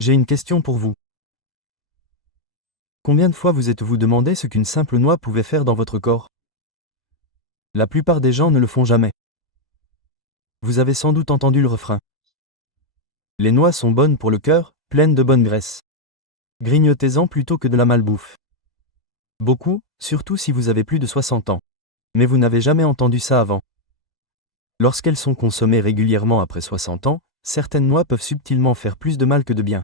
J'ai une question pour vous. Combien de fois vous êtes-vous demandé ce qu'une simple noix pouvait faire dans votre corps? La plupart des gens ne le font jamais. Vous avez sans doute entendu le refrain. Les noix sont bonnes pour le cœur, pleines de bonne graisse. Grignotez-en plutôt que de la malbouffe. Beaucoup, surtout si vous avez plus de 60 ans. Mais vous n'avez jamais entendu ça avant. Lorsqu'elles sont consommées régulièrement après 60 ans, certaines noix peuvent subtilement faire plus de mal que de bien.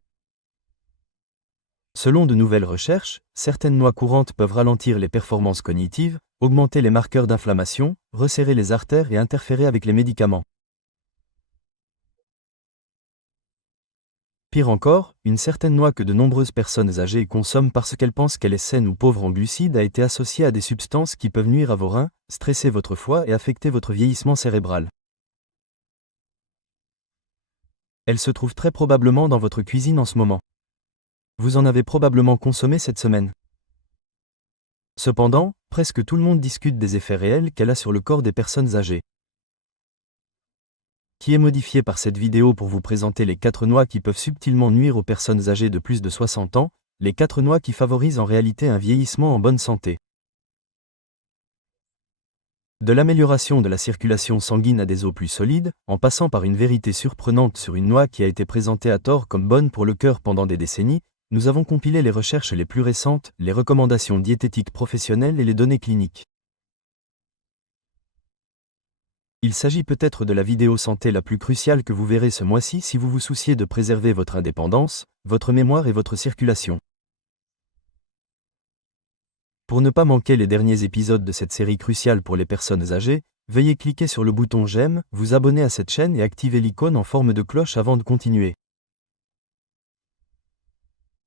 Selon de nouvelles recherches, certaines noix courantes peuvent ralentir les performances cognitives, augmenter les marqueurs d'inflammation, resserrer les artères et interférer avec les médicaments. Pire encore, une certaine noix que de nombreuses personnes âgées consomment parce qu'elles pensent qu'elle est saine ou pauvre en glucides a été associée à des substances qui peuvent nuire à vos reins, stresser votre foie et affecter votre vieillissement cérébral. Elle se trouve très probablement dans votre cuisine en ce moment. Vous en avez probablement consommé cette semaine. Cependant, presque tout le monde discute des effets réels qu'elle a sur le corps des personnes âgées. Qui est modifié par cette vidéo pour vous présenter les 4 noix qui peuvent subtilement nuire aux personnes âgées de plus de 60 ans, les 4 noix qui favorisent en réalité un vieillissement en bonne santé. De l'amélioration de la circulation sanguine à des os plus solides, en passant par une vérité surprenante sur une noix qui a été présentée à tort comme bonne pour le cœur pendant des décennies, nous avons compilé les recherches les plus récentes, les recommandations diététiques professionnelles et les données cliniques. Il s'agit peut-être de la vidéo santé la plus cruciale que vous verrez ce mois-ci si vous vous souciez de préserver votre indépendance, votre mémoire et votre circulation. Pour ne pas manquer les derniers épisodes de cette série cruciale pour les personnes âgées, veuillez cliquer sur le bouton j'aime, vous abonner à cette chaîne et activer l'icône en forme de cloche avant de continuer.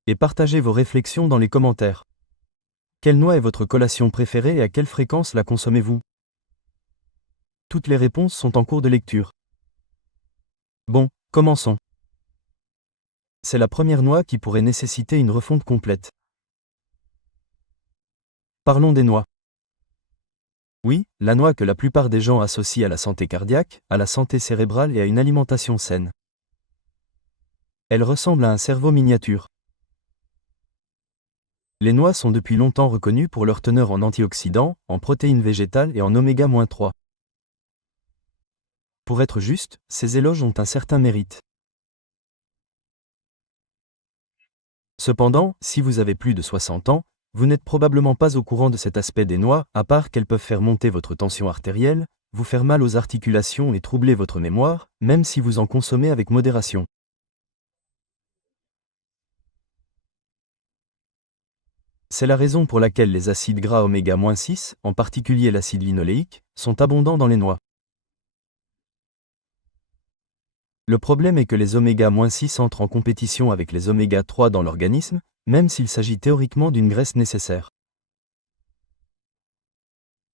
Et partagez vos réflexions dans les commentaires. Quelle noix est votre collation préférée et à quelle fréquence la consommez-vous? Toutes les réponses sont en cours de lecture. Bon, commençons. C'est la première noix qui pourrait nécessiter une refonte complète. Parlons des noix. Oui, la noix que la plupart des gens associent à la santé cardiaque, à la santé cérébrale et à une alimentation saine. Elle ressemble à un cerveau miniature. Les noix sont depuis longtemps reconnues pour leur teneur en antioxydants, en protéines végétales et en oméga-3. Pour être juste, ces éloges ont un certain mérite. Cependant, si vous avez plus de 60 ans, vous n'êtes probablement pas au courant de cet aspect des noix, à part qu'elles peuvent faire monter votre tension artérielle, vous faire mal aux articulations et troubler votre mémoire, même si vous en consommez avec modération. C'est la raison pour laquelle les acides gras oméga-6, en particulier l'acide linoléique, sont abondants dans les noix. Le problème est que les oméga-6 entrent en compétition avec les oméga-3 dans l'organisme, même s'il s'agit théoriquement d'une graisse nécessaire.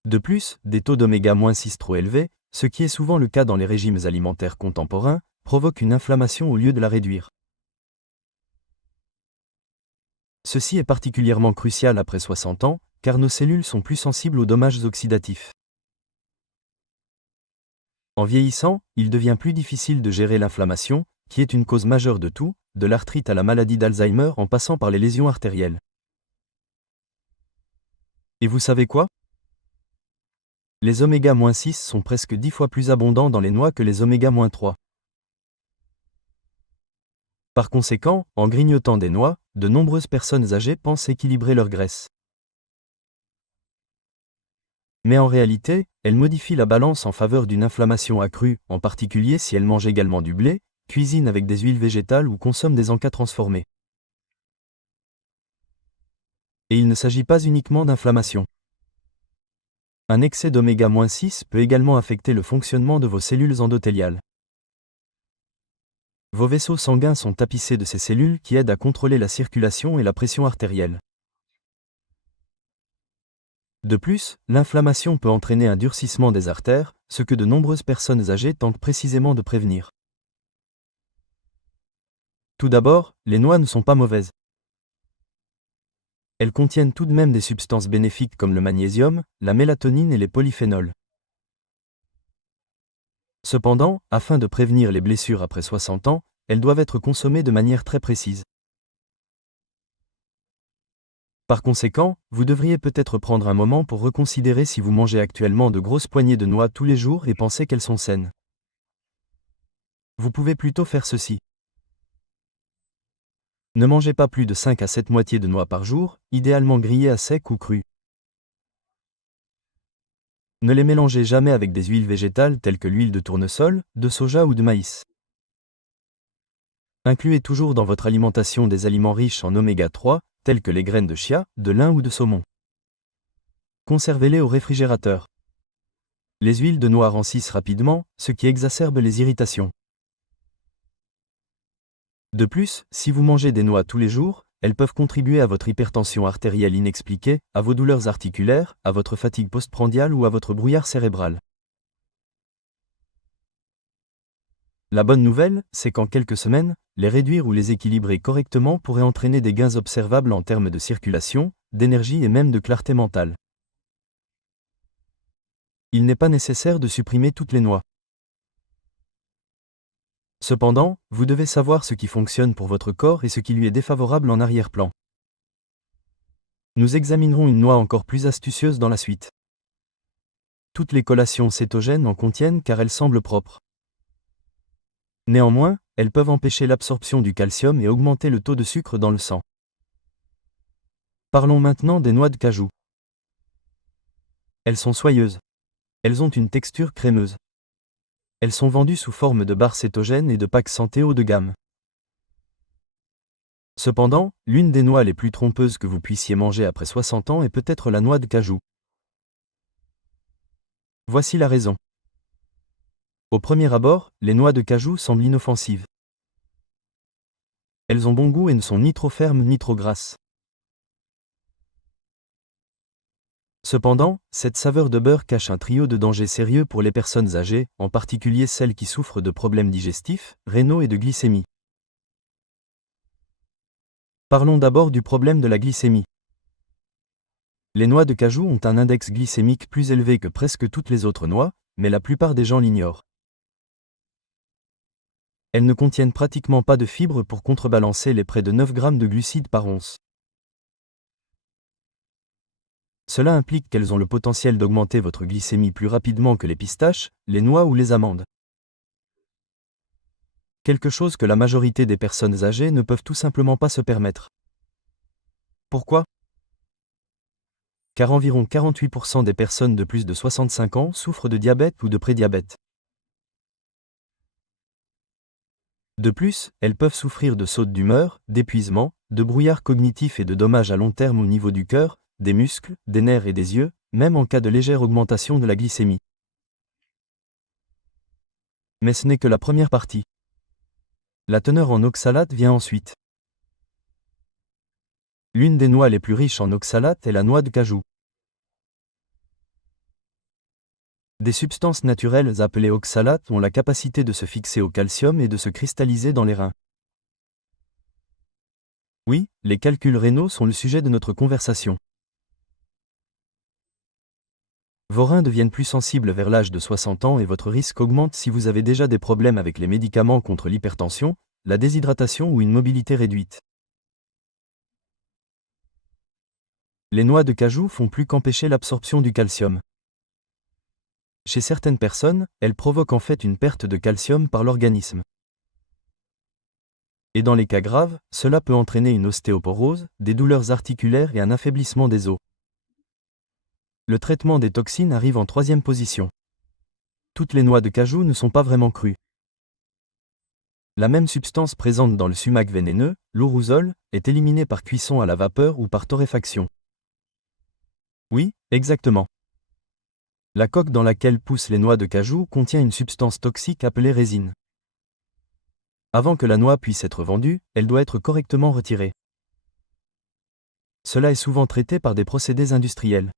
De plus, des taux d'oméga-6 trop élevés, ce qui est souvent le cas dans les régimes alimentaires contemporains, provoquent une inflammation au lieu de la réduire. Ceci est particulièrement crucial après 60 ans, car nos cellules sont plus sensibles aux dommages oxydatifs. En vieillissant, il devient plus difficile de gérer l'inflammation, qui est une cause majeure de tout, de l'arthrite à la maladie d'Alzheimer en passant par les lésions artérielles. Et vous savez quoi? Les oméga-6 sont presque 10 fois plus abondants dans les noix que les oméga-3. Par conséquent, en grignotant des noix, de nombreuses personnes âgées pensent équilibrer leur graisse. Mais en réalité, elles modifient la balance en faveur d'une inflammation accrue, en particulier si elles mangent également du blé, cuisinent avec des huiles végétales ou consomment des encas transformés. Et il ne s'agit pas uniquement d'inflammation. Un excès d'oméga-6 peut également affecter le fonctionnement de vos cellules endothéliales. Vos vaisseaux sanguins sont tapissés de ces cellules qui aident à contrôler la circulation et la pression artérielle. De plus, l'inflammation peut entraîner un durcissement des artères, ce que de nombreuses personnes âgées tentent précisément de prévenir. Tout d'abord, les noix ne sont pas mauvaises. Elles contiennent tout de même des substances bénéfiques comme le magnésium, la mélatonine et les polyphénols. Cependant, afin de prévenir les blessures après 60 ans, elles doivent être consommées de manière très précise. Par conséquent, vous devriez peut-être prendre un moment pour reconsidérer si vous mangez actuellement de grosses poignées de noix tous les jours et pensez qu'elles sont saines. Vous pouvez plutôt faire ceci. Ne mangez pas plus de 5 à 7 moitiés de noix par jour, idéalement grillées à sec ou crues. Ne les mélangez jamais avec des huiles végétales telles que l'huile de tournesol, de soja ou de maïs. Incluez toujours dans votre alimentation des aliments riches en oméga 3, tels que les graines de chia, de lin ou de saumon. Conservez-les au réfrigérateur. Les huiles de noix rancissent rapidement, ce qui exacerbe les irritations. De plus, si vous mangez des noix tous les jours, elles peuvent contribuer à votre hypertension artérielle inexpliquée, à vos douleurs articulaires, à votre fatigue postprandiale ou à votre brouillard cérébral. La bonne nouvelle, c'est qu'en quelques semaines, les réduire ou les équilibrer correctement pourrait entraîner des gains observables en termes de circulation, d'énergie et même de clarté mentale. Il n'est pas nécessaire de supprimer toutes les noix. Cependant, vous devez savoir ce qui fonctionne pour votre corps et ce qui lui est défavorable en arrière-plan. Nous examinerons une noix encore plus astucieuse dans la suite. Toutes les collations cétogènes en contiennent car elles semblent propres. Néanmoins, elles peuvent empêcher l'absorption du calcium et augmenter le taux de sucre dans le sang. Parlons maintenant des noix de cajou. Elles sont soyeuses. Elles ont une texture crémeuse. Elles sont vendues sous forme de barres cétogènes et de packs santé haut de gamme. Cependant, l'une des noix les plus trompeuses que vous puissiez manger après 60 ans est peut-être la noix de cajou. Voici la raison. Au premier abord, les noix de cajou semblent inoffensives. Elles ont bon goût et ne sont ni trop fermes ni trop grasses. Cependant, cette saveur de beurre cache un trio de dangers sérieux pour les personnes âgées, en particulier celles qui souffrent de problèmes digestifs, rénaux et de glycémie. Parlons d'abord du problème de la glycémie. Les noix de cajou ont un index glycémique plus élevé que presque toutes les autres noix, mais la plupart des gens l'ignorent. Elles ne contiennent pratiquement pas de fibres pour contrebalancer les près de 9 grammes de glucides par once. Cela implique qu'elles ont le potentiel d'augmenter votre glycémie plus rapidement que les pistaches, les noix ou les amandes. Quelque chose que la majorité des personnes âgées ne peuvent tout simplement pas se permettre. Pourquoi ? Car environ 48% des personnes de plus de 65 ans souffrent de diabète ou de prédiabète. De plus, elles peuvent souffrir de sautes d'humeur, d'épuisement, de brouillard cognitif et de dommages à long terme au niveau du cœur, des muscles, des nerfs et des yeux, même en cas de légère augmentation de la glycémie. Mais ce n'est que la première partie. La teneur en oxalate vient ensuite. L'une des noix les plus riches en oxalate est la noix de cajou. Des substances naturelles appelées oxalates ont la capacité de se fixer au calcium et de se cristalliser dans les reins. Oui, les calculs rénaux sont le sujet de notre conversation. Vos reins deviennent plus sensibles vers l'âge de 60 ans et votre risque augmente si vous avez déjà des problèmes avec les médicaments contre l'hypertension, la déshydratation ou une mobilité réduite. Les noix de cajou font plus qu'empêcher l'absorption du calcium. Chez certaines personnes, elles provoquent en fait une perte de calcium par l'organisme. Et dans les cas graves, cela peut entraîner une ostéoporose, des douleurs articulaires et un affaiblissement des os. Le traitement des toxines arrive en troisième position. Toutes les noix de cajou ne sont pas vraiment crues. La même substance présente dans le sumac vénéneux, l'urusol, est éliminée par cuisson à la vapeur ou par torréfaction. Oui, exactement. La coque dans laquelle poussent les noix de cajou contient une substance toxique appelée résine. Avant que la noix puisse être vendue, elle doit être correctement retirée. Cela est souvent traité par des procédés industriels.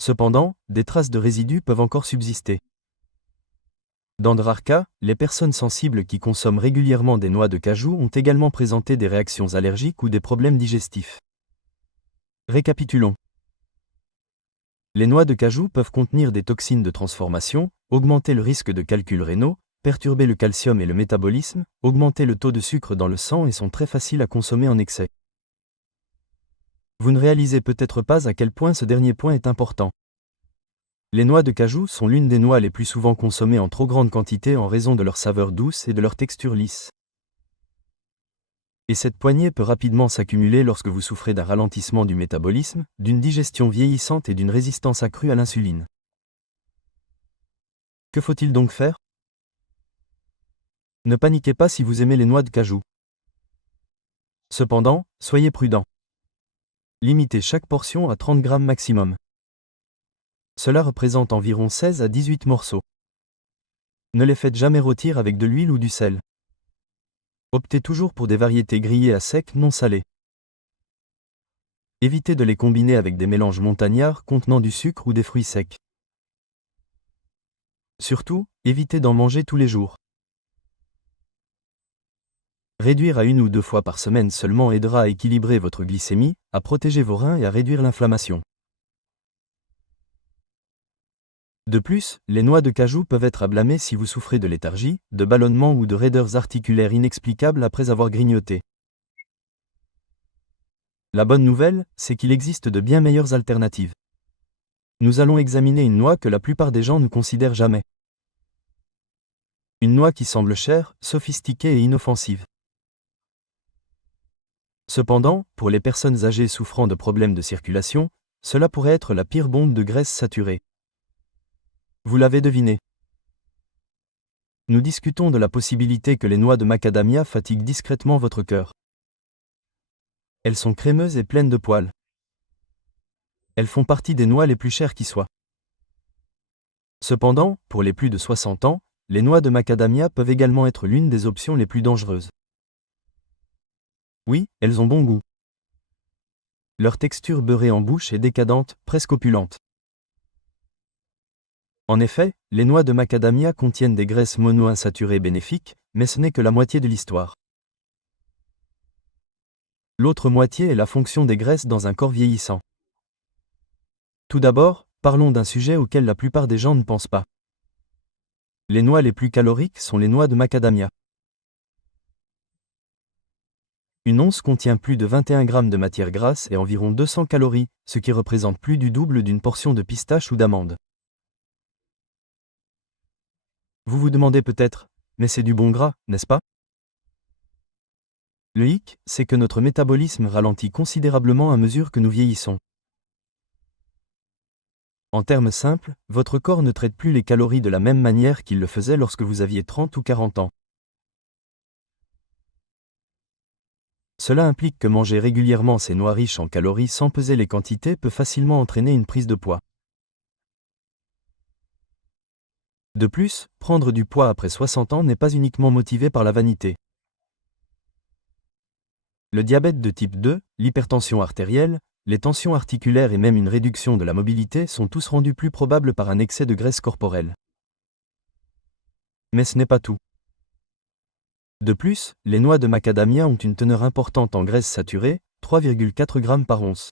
Cependant, des traces de résidus peuvent encore subsister. Dans de rares cas, les personnes sensibles qui consomment régulièrement des noix de cajou ont également présenté des réactions allergiques ou des problèmes digestifs. Récapitulons. Les noix de cajou peuvent contenir des toxines de transformation, augmenter le risque de calculs rénaux, perturber le calcium et le métabolisme, augmenter le taux de sucre dans le sang et sont très faciles à consommer en excès. Vous ne réalisez peut-être pas à quel point ce dernier point est important. Les noix de cajou sont l'une des noix les plus souvent consommées en trop grande quantité en raison de leur saveur douce et de leur texture lisse. Et cette poignée peut rapidement s'accumuler lorsque vous souffrez d'un ralentissement du métabolisme, d'une digestion vieillissante et d'une résistance accrue à l'insuline. Que faut-il donc faire? Ne paniquez pas si vous aimez les noix de cajou. Cependant, soyez prudent. Limitez chaque portion à 30 grammes maximum. Cela représente environ 16 à 18 morceaux. Ne les faites jamais rôtir avec de l'huile ou du sel. Optez toujours pour des variétés grillées à sec non salées. Évitez de les combiner avec des mélanges montagnards contenant du sucre ou des fruits secs. Surtout, évitez d'en manger tous les jours. Réduire à 1 ou 2 fois par semaine seulement aidera à équilibrer votre glycémie, à protéger vos reins et à réduire l'inflammation. De plus, les noix de cajou peuvent être à blâmer si vous souffrez de léthargie, de ballonnement ou de raideurs articulaires inexplicables après avoir grignoté. La bonne nouvelle, c'est qu'il existe de bien meilleures alternatives. Nous allons examiner une noix que la plupart des gens ne considèrent jamais. Une noix qui semble chère, sophistiquée et inoffensive. Cependant, pour les personnes âgées souffrant de problèmes de circulation, cela pourrait être la pire bombe de graisse saturée. Vous l'avez deviné. Nous discutons de la possibilité que les noix de macadamia fatiguent discrètement votre cœur. Elles sont crémeuses et pleines de poils. Elles font partie des noix les plus chères qui soient. Cependant, pour les plus de 60 ans, les noix de macadamia peuvent également être l'une des options les plus dangereuses. Oui, elles ont bon goût. Leur texture beurrée en bouche est décadente, presque opulente. En effet, les noix de macadamia contiennent des graisses monoinsaturées bénéfiques, mais ce n'est que la moitié de l'histoire. L'autre moitié est la fonction des graisses dans un corps vieillissant. Tout d'abord, parlons d'un sujet auquel la plupart des gens ne pensent pas. Les noix les plus caloriques sont les noix de macadamia. Une once contient plus de 21 grammes de matière grasse et environ 200 calories, ce qui représente plus du double d'une portion de pistache ou d'amande. Vous vous demandez peut-être, mais c'est du bon gras, n'est-ce pas? Le hic, c'est que notre métabolisme ralentit considérablement à mesure que nous vieillissons. En termes simples, votre corps ne traite plus les calories de la même manière qu'il le faisait lorsque vous aviez 30 ou 40 ans. Cela implique que manger régulièrement ces noix riches en calories sans peser les quantités peut facilement entraîner une prise de poids. De plus, prendre du poids après 60 ans n'est pas uniquement motivé par la vanité. Le diabète de type 2, l'hypertension artérielle, les tensions articulaires et même une réduction de la mobilité sont tous rendus plus probables par un excès de graisse corporelle. Mais ce n'est pas tout. De plus, les noix de macadamia ont une teneur importante en graisse saturée, 3,4 grammes par once.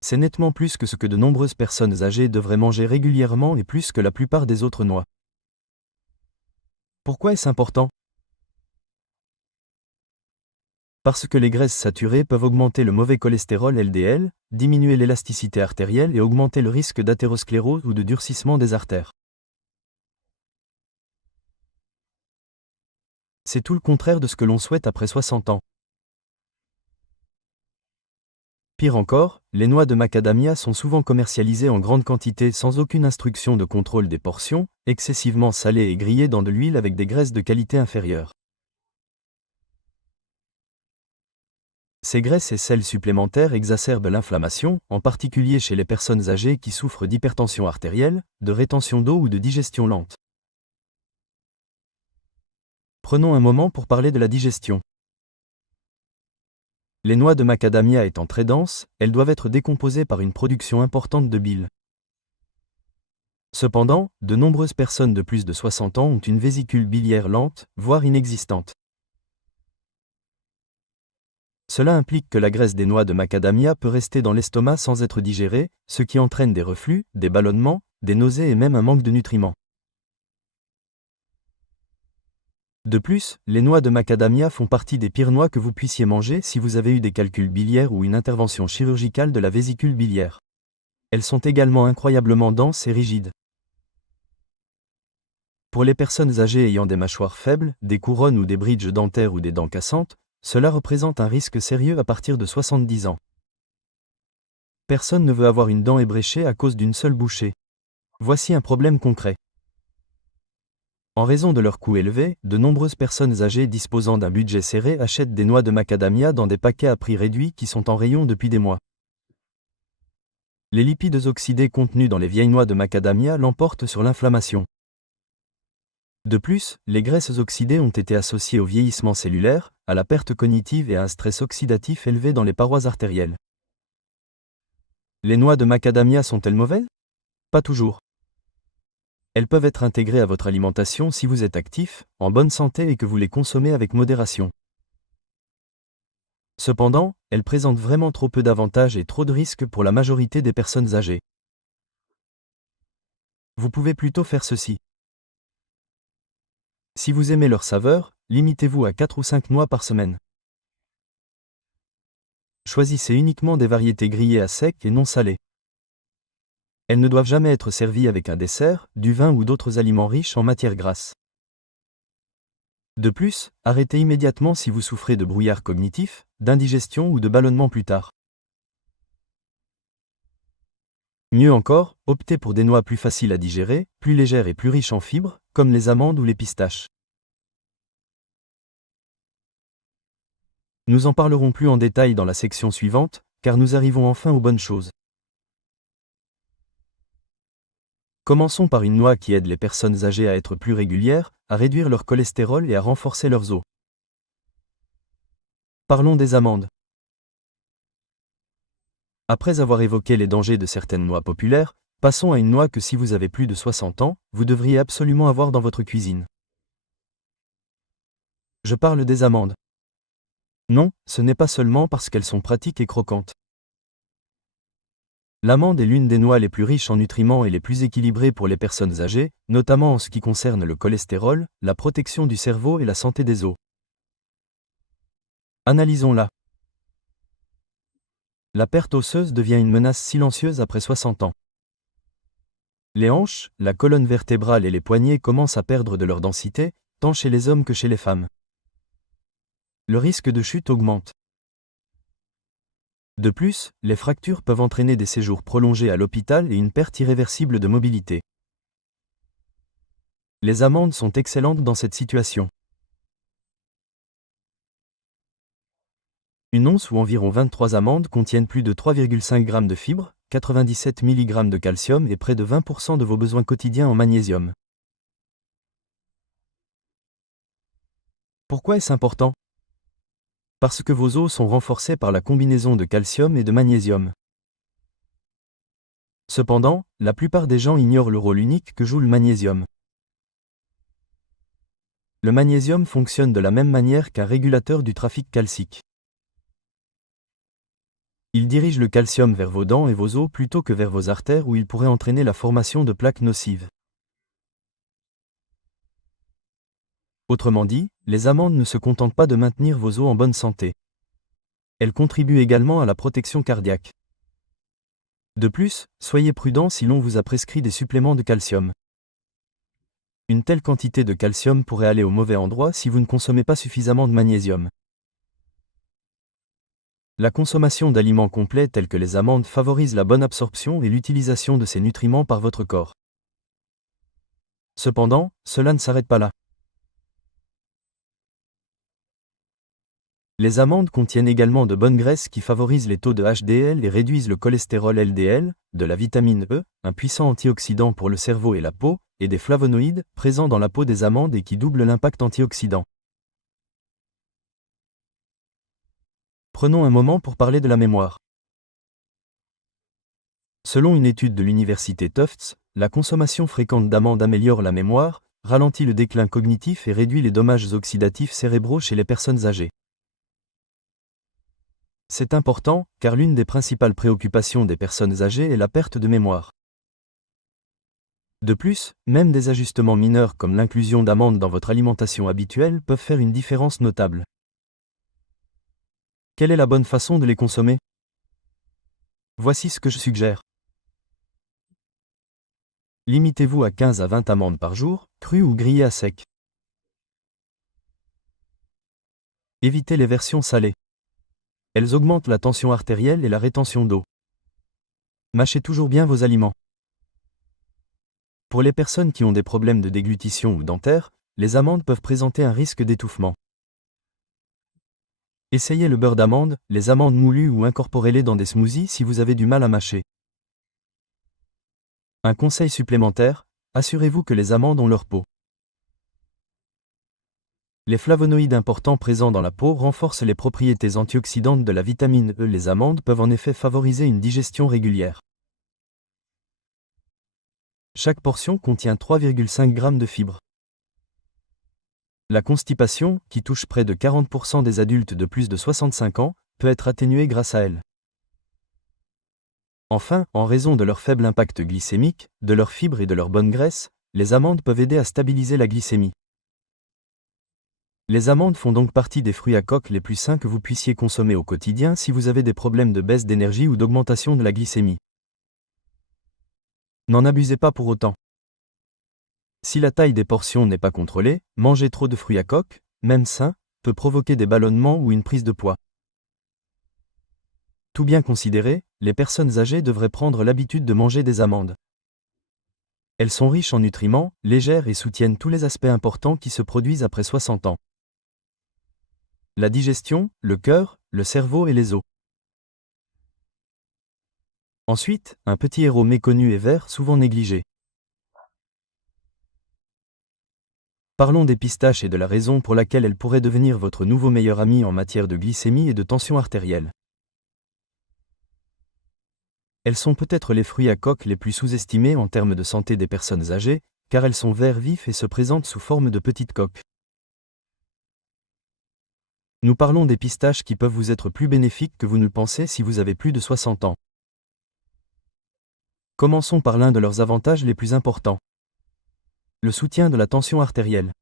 C'est nettement plus que ce que de nombreuses personnes âgées devraient manger régulièrement et plus que la plupart des autres noix. Pourquoi est-ce important? Parce que les graisses saturées peuvent augmenter le mauvais cholestérol LDL, diminuer l'élasticité artérielle et augmenter le risque d'athérosclérose ou de durcissement des artères. C'est tout le contraire de ce que l'on souhaite après 60 ans. Pire encore, les noix de macadamia sont souvent commercialisées en grande quantité sans aucune instruction de contrôle des portions, excessivement salées et grillées dans de l'huile avec des graisses de qualité inférieure. Ces graisses et sels supplémentaires exacerbent l'inflammation, en particulier chez les personnes âgées qui souffrent d'hypertension artérielle, de rétention d'eau ou de digestion lente. Prenons un moment pour parler de la digestion. Les noix de macadamia étant très denses, elles doivent être décomposées par une production importante de bile. Cependant, de nombreuses personnes de plus de 60 ans ont une vésicule biliaire lente, voire inexistante. Cela implique que la graisse des noix de macadamia peut rester dans l'estomac sans être digérée, ce qui entraîne des reflux, des ballonnements, des nausées et même un manque de nutriments. De plus, les noix de macadamia font partie des pires noix que vous puissiez manger si vous avez eu des calculs biliaires ou une intervention chirurgicale de la vésicule biliaire. Elles sont également incroyablement denses et rigides. Pour les personnes âgées ayant des mâchoires faibles, des couronnes ou des bridges dentaires ou des dents cassantes, cela représente un risque sérieux à partir de 70 ans. Personne ne veut avoir une dent ébréchée à cause d'une seule bouchée. Voici un problème concret. En raison de leur coût élevé, de nombreuses personnes âgées disposant d'un budget serré achètent des noix de macadamia dans des paquets à prix réduit qui sont en rayon depuis des mois. Les lipides oxydés contenus dans les vieilles noix de macadamia l'emportent sur l'inflammation. De plus, les graisses oxydées ont été associées au vieillissement cellulaire, à la perte cognitive et à un stress oxydatif élevé dans les parois artérielles. Les noix de macadamia sont-elles mauvaises? Pas toujours. Elles peuvent être intégrées à votre alimentation si vous êtes actif, en bonne santé et que vous les consommez avec modération. Cependant, elles présentent vraiment trop peu d'avantages et trop de risques pour la majorité des personnes âgées. Vous pouvez plutôt faire ceci. Si vous aimez leur saveur, limitez-vous à 4 ou 5 noix par semaine. Choisissez uniquement des variétés grillées à sec et non salées. Elles ne doivent jamais être servies avec un dessert, du vin ou d'autres aliments riches en matières grasses. De plus, arrêtez immédiatement si vous souffrez de brouillard cognitif, d'indigestion ou de ballonnement plus tard. Mieux encore, optez pour des noix plus faciles à digérer, plus légères et plus riches en fibres, comme les amandes ou les pistaches. Nous en parlerons plus en détail dans la section suivante, car nous arrivons enfin aux bonnes choses. Commençons par une noix qui aide les personnes âgées à être plus régulières, à réduire leur cholestérol et à renforcer leurs os. Parlons des amandes. Après avoir évoqué les dangers de certaines noix populaires, passons à une noix que si vous avez plus de 60 ans, vous devriez absolument avoir dans votre cuisine. Je parle des amandes. Non, ce n'est pas seulement parce qu'elles sont pratiques et croquantes. L'amande est l'une des noix les plus riches en nutriments et les plus équilibrées pour les personnes âgées, notamment en ce qui concerne le cholestérol, la protection du cerveau et la santé des os. Analysons-la. La perte osseuse devient une menace silencieuse après 60 ans. Les hanches, la colonne vertébrale et les poignets commencent à perdre de leur densité, tant chez les hommes que chez les femmes. Le risque de chute augmente. De plus, les fractures peuvent entraîner des séjours prolongés à l'hôpital et une perte irréversible de mobilité. Les amandes sont excellentes dans cette situation. Une once ou environ 23 amandes contiennent plus de 3,5 g de fibres, 97 mg de calcium et près de 20% de vos besoins quotidiens en magnésium. Pourquoi est-ce important? Parce que vos os sont renforcés par la combinaison de calcium et de magnésium. Cependant, la plupart des gens ignorent le rôle unique que joue le magnésium. Le magnésium fonctionne de la même manière qu'un régulateur du trafic calcique. Il dirige le calcium vers vos dents et vos os plutôt que vers vos artères où il pourrait entraîner la formation de plaques nocives. Autrement dit, les amandes ne se contentent pas de maintenir vos os en bonne santé. Elles contribuent également à la protection cardiaque. De plus, soyez prudent si l'on vous a prescrit des suppléments de calcium. Une telle quantité de calcium pourrait aller au mauvais endroit si vous ne consommez pas suffisamment de magnésium. La consommation d'aliments complets tels que les amandes favorise la bonne absorption et l'utilisation de ces nutriments par votre corps. Cependant, cela ne s'arrête pas là. Les amandes contiennent également de bonnes graisses qui favorisent les taux de HDL et réduisent le cholestérol LDL, de la vitamine E, un puissant antioxydant pour le cerveau et la peau, et des flavonoïdes, présents dans la peau des amandes et qui doublent l'impact antioxydant. Prenons un moment pour parler de la mémoire. Selon une étude de l'université Tufts, la consommation fréquente d'amandes améliore la mémoire, ralentit le déclin cognitif et réduit les dommages oxydatifs cérébraux chez les personnes âgées. C'est important, car l'une des principales préoccupations des personnes âgées est la perte de mémoire. De plus, même des ajustements mineurs comme l'inclusion d'amandes dans votre alimentation habituelle peuvent faire une différence notable. Quelle est la bonne façon de les consommer? Voici ce que je suggère. Limitez-vous à 15 à 20 amandes par jour, crues ou grillées à sec. Évitez les versions salées. Elles augmentent la tension artérielle et la rétention d'eau. Mâchez toujours bien vos aliments. Pour les personnes qui ont des problèmes de déglutition ou dentaire, les amandes peuvent présenter un risque d'étouffement. Essayez le beurre d'amande, les amandes moulues ou incorporez-les dans des smoothies si vous avez du mal à mâcher. Un conseil supplémentaire, assurez-vous que les amandes ont leur peau. Les flavonoïdes importants présents dans la peau renforcent les propriétés antioxydantes de la vitamine E. Les amandes peuvent en effet favoriser une digestion régulière. Chaque portion contient 3,5 g de fibres. La constipation, qui touche près de 40% des adultes de plus de 65 ans, peut être atténuée grâce à elle. Enfin, en raison de leur faible impact glycémique, de leurs fibres et de leur bonne graisse, les amandes peuvent aider à stabiliser la glycémie. Les amandes font donc partie des fruits à coque les plus sains que vous puissiez consommer au quotidien si vous avez des problèmes de baisse d'énergie ou d'augmentation de la glycémie. N'en abusez pas pour autant. Si la taille des portions n'est pas contrôlée, manger trop de fruits à coque, même sains, peut provoquer des ballonnements ou une prise de poids. Tout bien considéré, les personnes âgées devraient prendre l'habitude de manger des amandes. Elles sont riches en nutriments, légères et soutiennent tous les aspects importants qui se produisent après 60 ans. La digestion, le cœur, le cerveau et les os. Ensuite, un petit héros méconnu et vert souvent négligé. Parlons des pistaches et de la raison pour laquelle elles pourraient devenir votre nouveau meilleur ami en matière de glycémie et de tension artérielle. Elles sont peut-être les fruits à coque les plus sous-estimés en termes de santé des personnes âgées, car elles sont vert vif et se présentent sous forme de petites coques. Nous parlons des pistaches qui peuvent vous être plus bénéfiques que vous ne le pensez si vous avez plus de 60 ans. Commençons par l'un de leurs avantages les plus importants. Le soutien de la tension artérielle.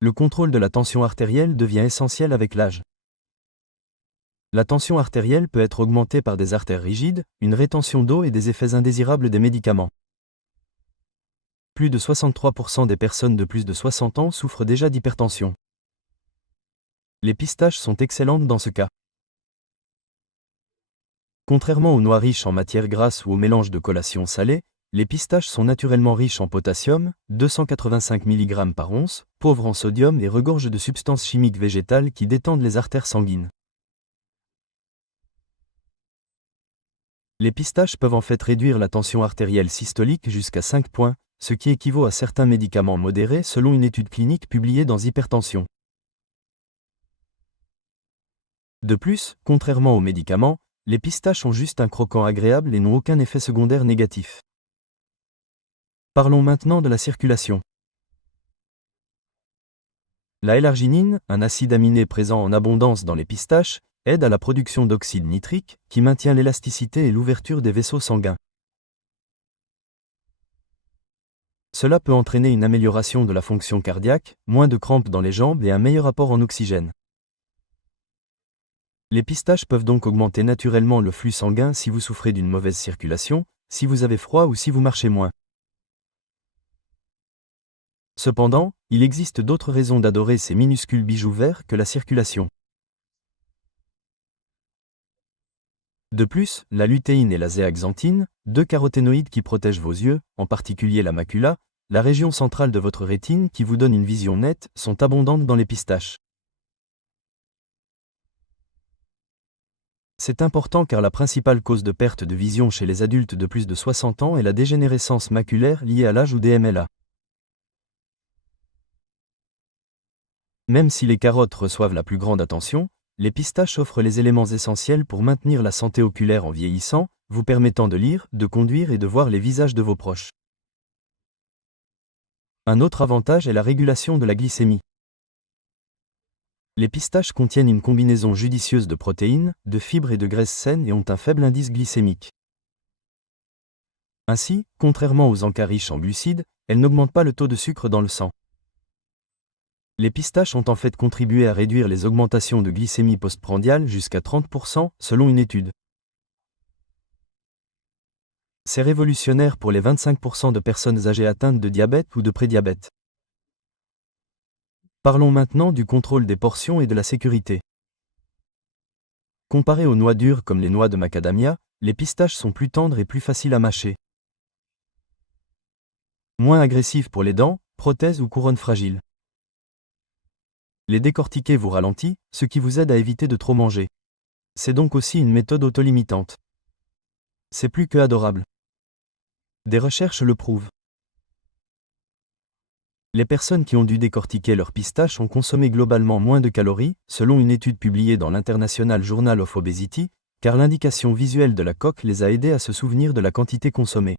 Le contrôle de la tension artérielle devient essentiel avec l'âge. La tension artérielle peut être augmentée par des artères rigides, une rétention d'eau et des effets indésirables des médicaments. Plus de 63% des personnes de plus de 60 ans souffrent déjà d'hypertension. Les pistaches sont excellentes dans ce cas. Contrairement aux noix riches en matières grasses ou au mélange de collations salées, les pistaches sont naturellement riches en potassium, 285 mg par once, pauvres en sodium et regorgent de substances chimiques végétales qui détendent les artères sanguines. Les pistaches peuvent en fait réduire la tension artérielle systolique jusqu'à 5 points, ce qui équivaut à certains médicaments modérés selon une étude clinique publiée dans Hypertension. De plus, contrairement aux médicaments, les pistaches ont juste un croquant agréable et n'ont aucun effet secondaire négatif. Parlons maintenant de la circulation. La L-arginine, un acide aminé présent en abondance dans les pistaches, aide à la production d'oxyde nitrique, qui maintient l'élasticité et l'ouverture des vaisseaux sanguins. Cela peut entraîner une amélioration de la fonction cardiaque, moins de crampes dans les jambes et un meilleur apport en oxygène. Les pistaches peuvent donc augmenter naturellement le flux sanguin si vous souffrez d'une mauvaise circulation, si vous avez froid ou si vous marchez moins. Cependant, il existe d'autres raisons d'adorer ces minuscules bijoux verts que la circulation. De plus, la lutéine et la zéaxanthine, deux caroténoïdes qui protègent vos yeux, en particulier la macula, la région centrale de votre rétine qui vous donne une vision nette, sont abondantes dans les pistaches. C'est important car la principale cause de perte de vision chez les adultes de plus de 60 ans est la dégénérescence maculaire liée à l'âge ou DMLA. Même si les carottes reçoivent la plus grande attention, les pistaches offrent les éléments essentiels pour maintenir la santé oculaire en vieillissant, vous permettant de lire, de conduire et de voir les visages de vos proches. Un autre avantage est la régulation de la glycémie. Les pistaches contiennent une combinaison judicieuse de protéines, de fibres et de graisses saines et ont un faible indice glycémique. Ainsi, contrairement aux encas riches en glucides, elles n'augmentent pas le taux de sucre dans le sang. Les pistaches ont en fait contribué à réduire les augmentations de glycémie postprandiale jusqu'à 30% selon une étude. C'est révolutionnaire pour les 25% de personnes âgées atteintes de diabète ou de prédiabète. Parlons maintenant du contrôle des portions et de la sécurité. Comparé aux noix dures comme les noix de macadamia, les pistaches sont plus tendres et plus faciles à mâcher. Moins agressives pour les dents, prothèses ou couronnes fragiles. Les décortiquer vous ralentit, ce qui vous aide à éviter de trop manger. C'est donc aussi une méthode autolimitante. C'est plus que adorable. Des recherches le prouvent. Les personnes qui ont dû décortiquer leurs pistaches ont consommé globalement moins de calories, selon une étude publiée dans l'International Journal of Obesity, car l'indication visuelle de la coque les a aidés à se souvenir de la quantité consommée.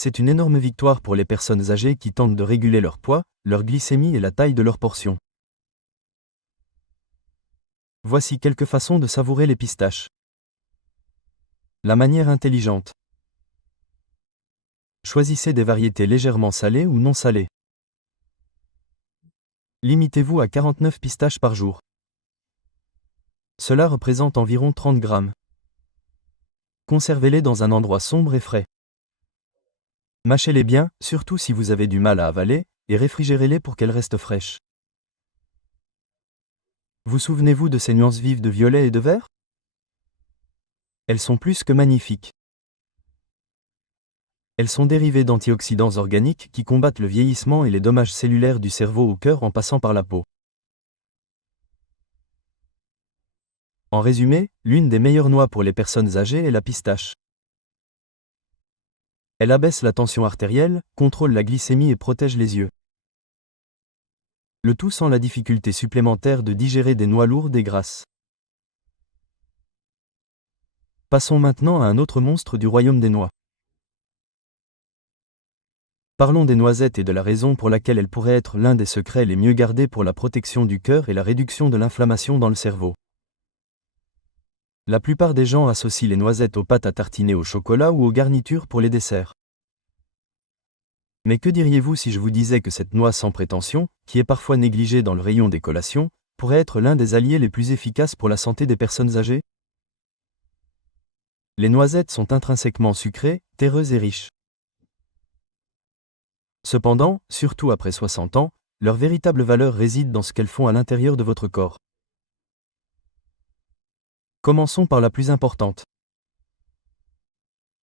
C'est une énorme victoire pour les personnes âgées qui tentent de réguler leur poids, leur glycémie et la taille de leurs portions. Voici quelques façons de savourer les pistaches. La manière intelligente. Choisissez des variétés légèrement salées ou non salées. Limitez-vous à 49 pistaches par jour. Cela représente environ 30 grammes. Conservez-les dans un endroit sombre et frais. Mâchez-les bien, surtout si vous avez du mal à avaler, et réfrigérez-les pour qu'elles restent fraîches. Vous souvenez-vous de ces nuances vives de violet et de vert? Elles sont plus que magnifiques. Elles sont dérivées d'antioxydants organiques qui combattent le vieillissement et les dommages cellulaires du cerveau au cœur en passant par la peau. En résumé, l'une des meilleures noix pour les personnes âgées est la pistache. Elle abaisse la tension artérielle, contrôle la glycémie et protège les yeux. Le tout sans la difficulté supplémentaire de digérer des noix lourdes et grasses. Passons maintenant à un autre monstre du royaume des noix. Parlons des noisettes et de la raison pour laquelle elles pourraient être l'un des secrets les mieux gardés pour la protection du cœur et la réduction de l'inflammation dans le cerveau. La plupart des gens associent les noisettes aux pâtes à tartiner au chocolat ou aux garnitures pour les desserts. Mais que diriez-vous si je vous disais que cette noix sans prétention, qui est parfois négligée dans le rayon des collations, pourrait être l'un des alliés les plus efficaces pour la santé des personnes âgées? Les noisettes sont intrinsèquement sucrées, terreuses et riches. Cependant, surtout après 60 ans, leur véritable valeur réside dans ce qu'elles font à l'intérieur de votre corps. Commençons par la plus importante.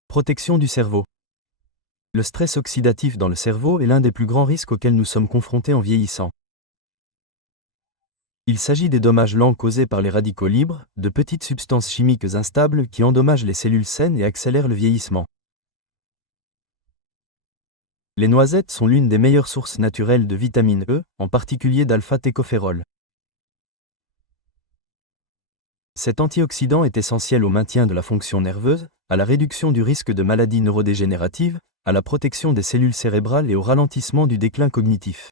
Protection du cerveau. Le stress oxydatif dans le cerveau est l'un des plus grands risques auxquels nous sommes confrontés en vieillissant. Il s'agit des dommages lents causés par les radicaux libres, de petites substances chimiques instables qui endommagent les cellules saines et accélèrent le vieillissement. Les noisettes sont l'une des meilleures sources naturelles de vitamine E, en particulier d'alpha-tocopherol. Cet antioxydant est essentiel au maintien de la fonction nerveuse, à la réduction du risque de maladies neurodégénératives, à la protection des cellules cérébrales et au ralentissement du déclin cognitif.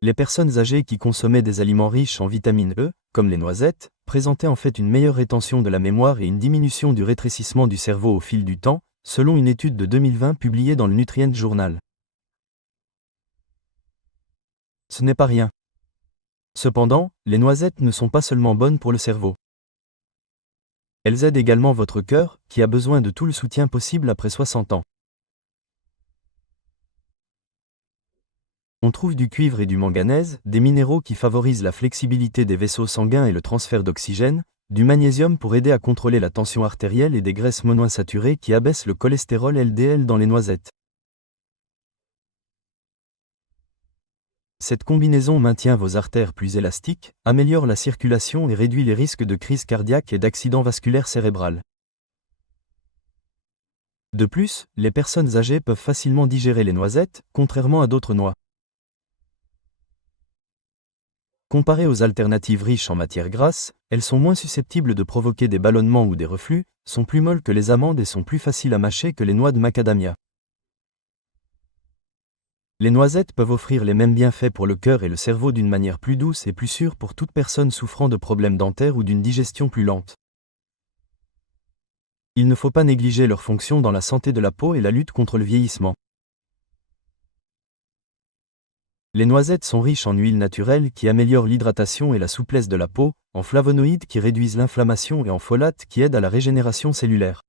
Les personnes âgées qui consommaient des aliments riches en vitamine E, comme les noisettes, présentaient en fait une meilleure rétention de la mémoire et une diminution du rétrécissement du cerveau au fil du temps, selon une étude de 2020 publiée dans le Nutrient Journal. Ce n'est pas rien. Cependant, les noisettes ne sont pas seulement bonnes pour le cerveau. Elles aident également votre cœur, qui a besoin de tout le soutien possible après 60 ans. On trouve du cuivre et du manganèse, des minéraux qui favorisent la flexibilité des vaisseaux sanguins et le transfert d'oxygène, du magnésium pour aider à contrôler la tension artérielle et des graisses monoinsaturées qui abaissent le cholestérol LDL dans les noisettes. Cette combinaison maintient vos artères plus élastiques, améliore la circulation et réduit les risques de crise cardiaque et d'accident vasculaire cérébral. De plus, les personnes âgées peuvent facilement digérer les noisettes, contrairement à d'autres noix. Comparées aux alternatives riches en matières grasses, elles sont moins susceptibles de provoquer des ballonnements ou des reflux, sont plus molles que les amandes et sont plus faciles à mâcher que les noix de macadamia. Les noisettes peuvent offrir les mêmes bienfaits pour le cœur et le cerveau d'une manière plus douce et plus sûre pour toute personne souffrant de problèmes dentaires ou d'une digestion plus lente. Il ne faut pas négliger leur fonction dans la santé de la peau et la lutte contre le vieillissement. Les noisettes sont riches en huiles naturelles qui améliorent l'hydratation et la souplesse de la peau, en flavonoïdes qui réduisent l'inflammation et en folates qui aident à la régénération cellulaire.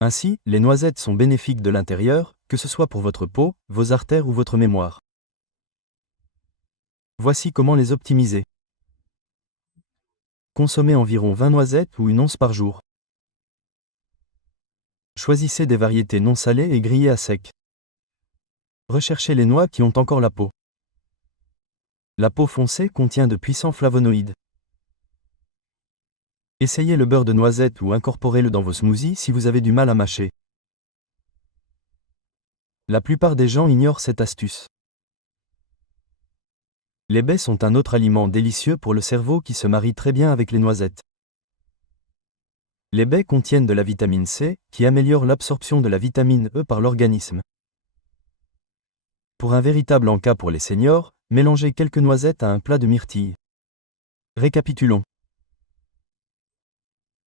Ainsi, les noisettes sont bénéfiques de l'intérieur, que ce soit pour votre peau, vos artères ou votre mémoire. Voici comment les optimiser. Consommez environ 20 noisettes ou une once par jour. Choisissez des variétés non salées et grillées à sec. Recherchez les noix qui ont encore la peau. La peau foncée contient de puissants flavonoïdes. Essayez le beurre de noisette ou incorporez-le dans vos smoothies si vous avez du mal à mâcher. La plupart des gens ignorent cette astuce. Les baies sont un autre aliment délicieux pour le cerveau qui se marie très bien avec les noisettes. Les baies contiennent de la vitamine C, qui améliore l'absorption de la vitamine E par l'organisme. Pour un véritable encas pour les seniors, mélangez quelques noisettes à un plat de myrtilles. Récapitulons.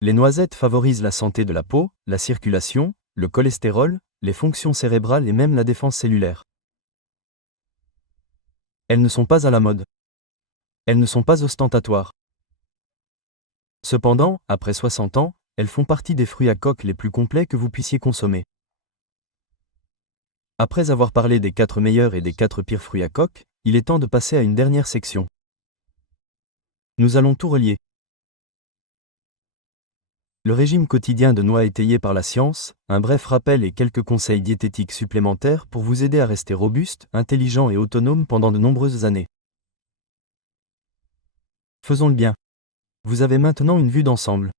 Les noisettes favorisent la santé de la peau, la circulation, le cholestérol, les fonctions cérébrales et même la défense cellulaire. Elles ne sont pas à la mode. Elles ne sont pas ostentatoires. Cependant, après 60 ans, elles font partie des fruits à coque les plus complets que vous puissiez consommer. Après avoir parlé des 4 meilleurs et des 4 pires fruits à coque, il est temps de passer à une dernière section. Nous allons tout relier. Le régime quotidien de noix étayé par la science, un bref rappel et quelques conseils diététiques supplémentaires pour vous aider à rester robuste, intelligent et autonome pendant de nombreuses années. Faisons le bien. Vous avez maintenant une vue d'ensemble.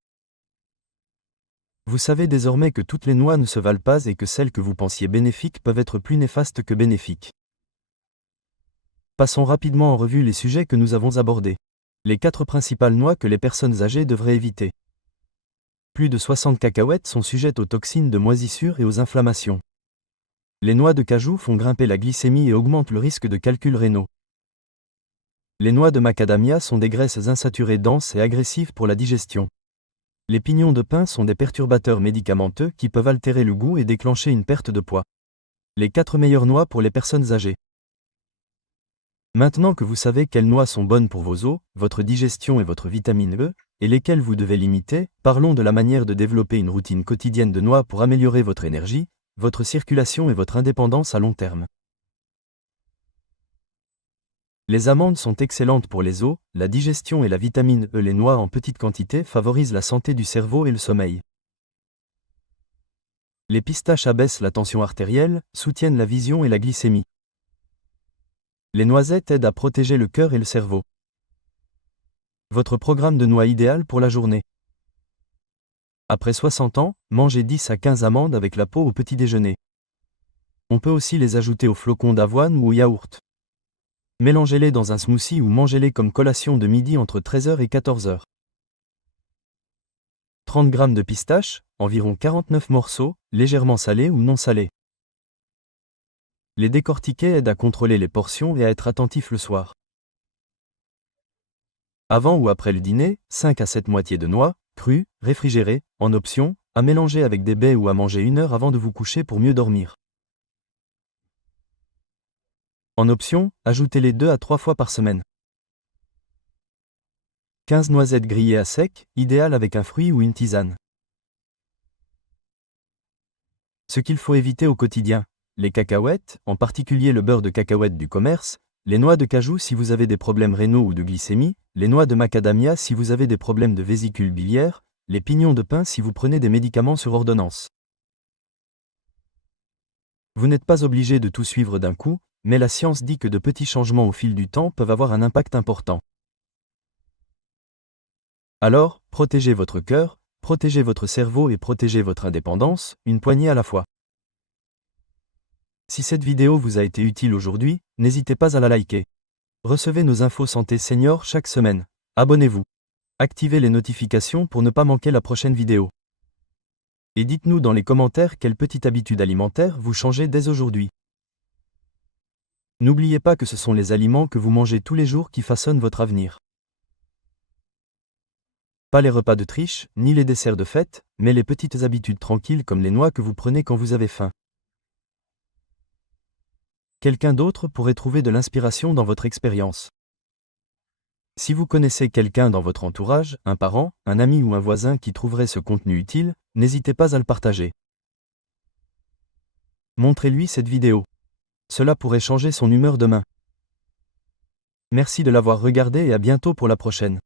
Vous savez désormais que toutes les noix ne se valent pas et que celles que vous pensiez bénéfiques peuvent être plus néfastes que bénéfiques. Passons rapidement en revue les sujets que nous avons abordés. Les 4 principales noix que les personnes âgées devraient éviter. Plus de 60 cacahuètes sont sujettes aux toxines de moisissure et aux inflammations. Les noix de cajou font grimper la glycémie et augmentent le risque de calculs rénaux. Les noix de macadamia sont des graisses insaturées denses et agressives pour la digestion. Les pignons de pin sont des perturbateurs médicamenteux qui peuvent altérer le goût et déclencher une perte de poids. Les 4 meilleures noix pour les personnes âgées. Maintenant que vous savez quelles noix sont bonnes pour vos os, votre digestion et votre vitamine E, et lesquelles vous devez limiter, parlons de la manière de développer une routine quotidienne de noix pour améliorer votre énergie, votre circulation et votre indépendance à long terme. Les amandes sont excellentes pour les os, la digestion et la vitamine E. Les noix en petite quantité favorisent la santé du cerveau et le sommeil. Les pistaches abaissent la tension artérielle, soutiennent la vision et la glycémie. Les noisettes aident à protéger le cœur et le cerveau. Votre programme de noix idéal pour la journée. Après 60 ans, mangez 10 à 15 amandes avec la peau au petit déjeuner. On peut aussi les ajouter aux flocons d'avoine ou au yaourt. Mélangez-les dans un smoothie ou mangez-les comme collation de midi entre 13h et 14h. 30 g de pistaches, environ 49 morceaux, légèrement salés ou non salés. Les décortiquer aide à contrôler les portions et à être attentif le soir. Avant ou après le dîner, 5 à 7 moitiés de noix, crues, réfrigérées, en option, à mélanger avec des baies ou à manger 1 heure avant de vous coucher pour mieux dormir. En option, ajoutez-les 2 à 3 fois par semaine. 15 noisettes grillées à sec, idéal avec un fruit ou une tisane. Ce qu'il faut éviter au quotidien. Les cacahuètes, en particulier le beurre de cacahuète du commerce, les noix de cajou si vous avez des problèmes rénaux ou de glycémie, les noix de macadamia si vous avez des problèmes de vésicule biliaire, les pignons de pin si vous prenez des médicaments sur ordonnance. Vous n'êtes pas obligé de tout suivre d'un coup, mais la science dit que de petits changements au fil du temps peuvent avoir un impact important. Alors, protégez votre cœur, protégez votre cerveau et protégez votre indépendance, une poignée à la fois. Si cette vidéo vous a été utile aujourd'hui, n'hésitez pas à la liker. Recevez nos infos santé senior chaque semaine. Abonnez-vous. Activez les notifications pour ne pas manquer la prochaine vidéo. Et dites-nous dans les commentaires quelle petite habitude alimentaire vous changez dès aujourd'hui. N'oubliez pas que ce sont les aliments que vous mangez tous les jours qui façonnent votre avenir. Pas les repas de triche, ni les desserts de fête, mais les petites habitudes tranquilles comme les noix que vous prenez quand vous avez faim. Quelqu'un d'autre pourrait trouver de l'inspiration dans votre expérience. Si vous connaissez quelqu'un dans votre entourage, un parent, un ami ou un voisin qui trouverait ce contenu utile, n'hésitez pas à le partager. Montrez-lui cette vidéo. Cela pourrait changer son humeur demain. Merci de l'avoir regardé et à bientôt pour la prochaine.